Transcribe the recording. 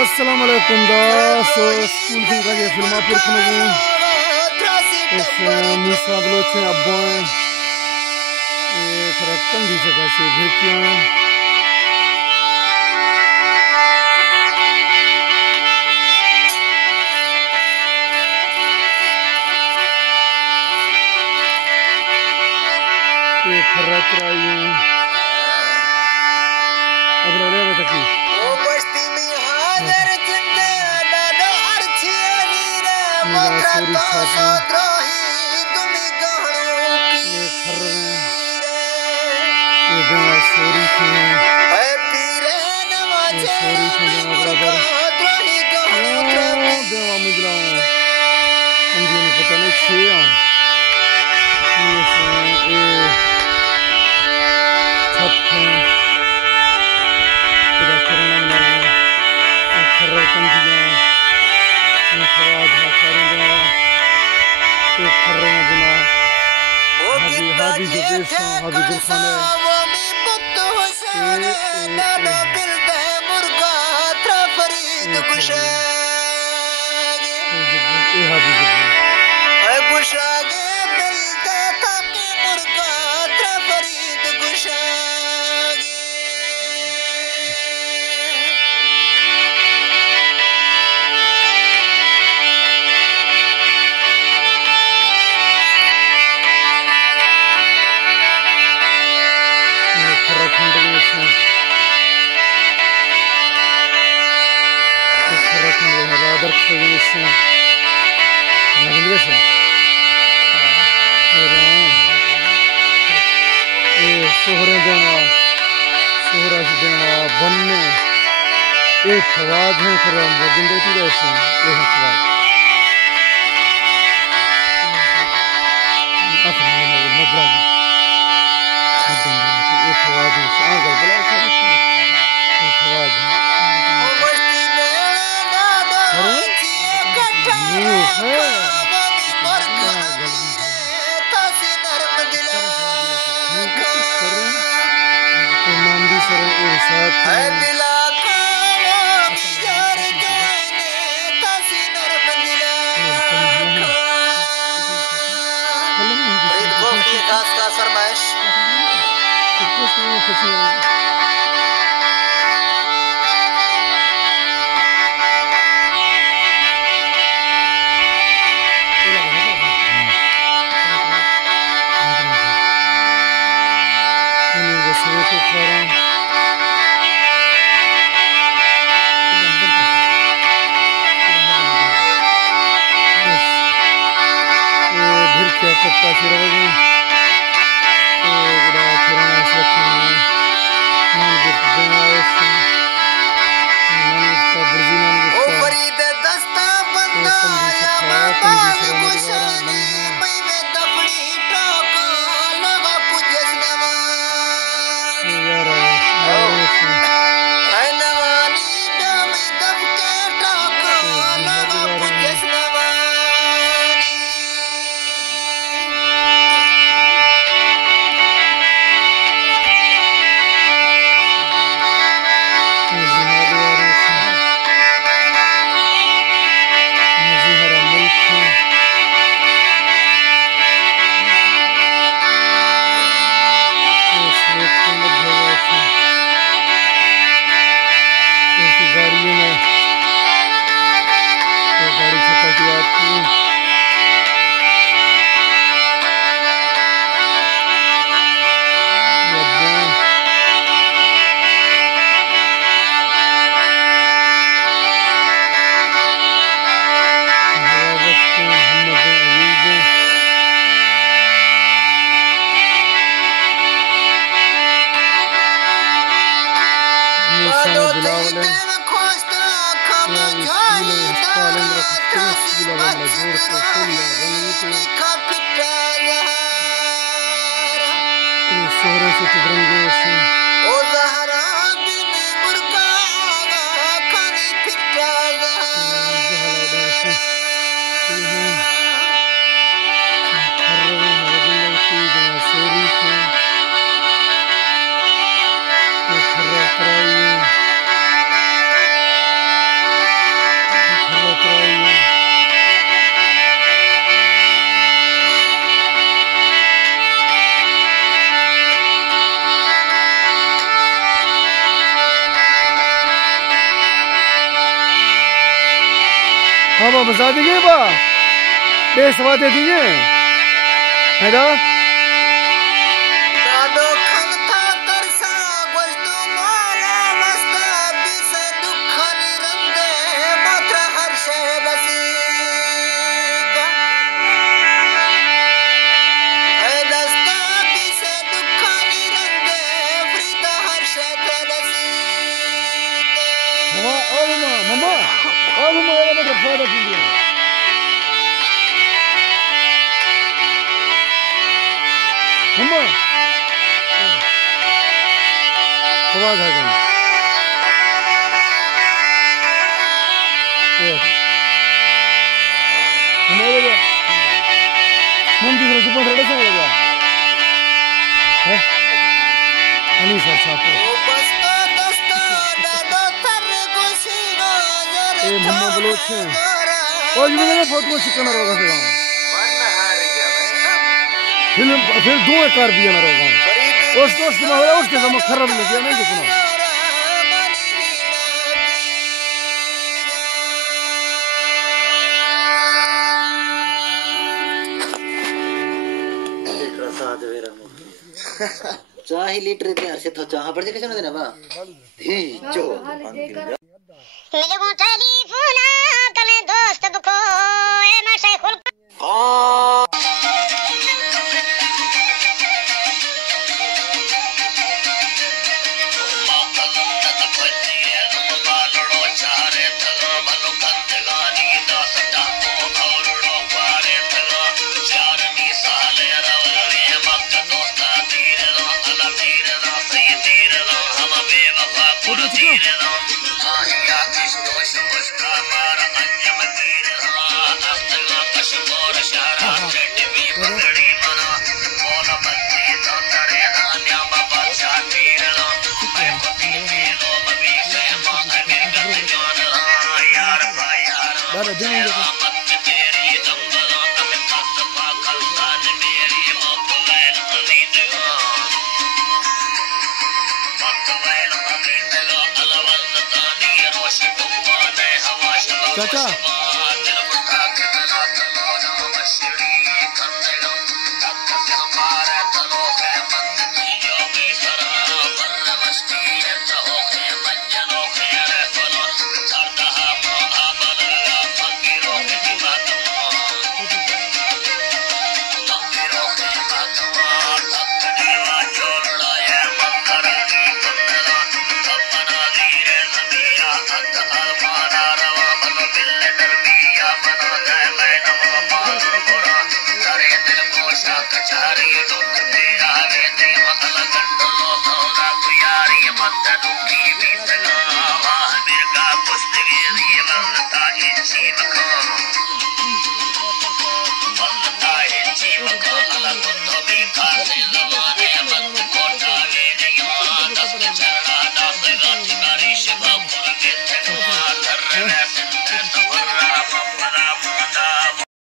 अस्सलाम वालेकुम दोस्तों, स्कूल की लगे फिल्मा पर खनगूं इस मूसा बलोचे अब्बो एक रकम दी जगह से भिड़कियां एक खर्रा कराई अब रोले में तकी ओ बस्ती में हाजिर जिंदा दादा अर्छी वीरे मोत्रा तो सोद्रोही तुमी गहणो की ये खर्रे ये देवा सोरी थे ए पीरे नवाजे सोरी थे बराबर द्रोही गहणो देवा मुजरा अंजी ने पता नहीं छे ये छत है बनने एक फवाद है फिर हम वो दिन देती रहते हैं ये है फवाद आखिर में ना मदरा ये फवाद है आगे बड़ा सारा ये फवाद है फंसा देंगे बा बेसवा दे देंगे है ना दादो खनता तरसा गोश्तो माला मस्ता बिसे दुखनी रंगे मात्र हर्ष बसीता है दस्ता बिसे दुखनी रंगे फ्रीता हर्ष बसीता मम्मा ये मतलब फायदा कीजिए मम्मा आवाज आ गई मम दूसरा चुप रहा था लगा है अली सर साहब बस्ता दस्ता दादो थर गोशिना ए मम्मा बलोच है और ये मैंने फोटो चिकन रोगा से गाँव फिल्म फिर 2 कर दिया ना रोगा उस तुम्हारा उसके समय खराब लग गया नहीं देखना चाह ही लीटर प्यार से तो चाह पड़ कैसे देना बा ही जो मेरे को टेलीफोन कने दोस्त दुखो ए मैं शेखुल चाचा Bye.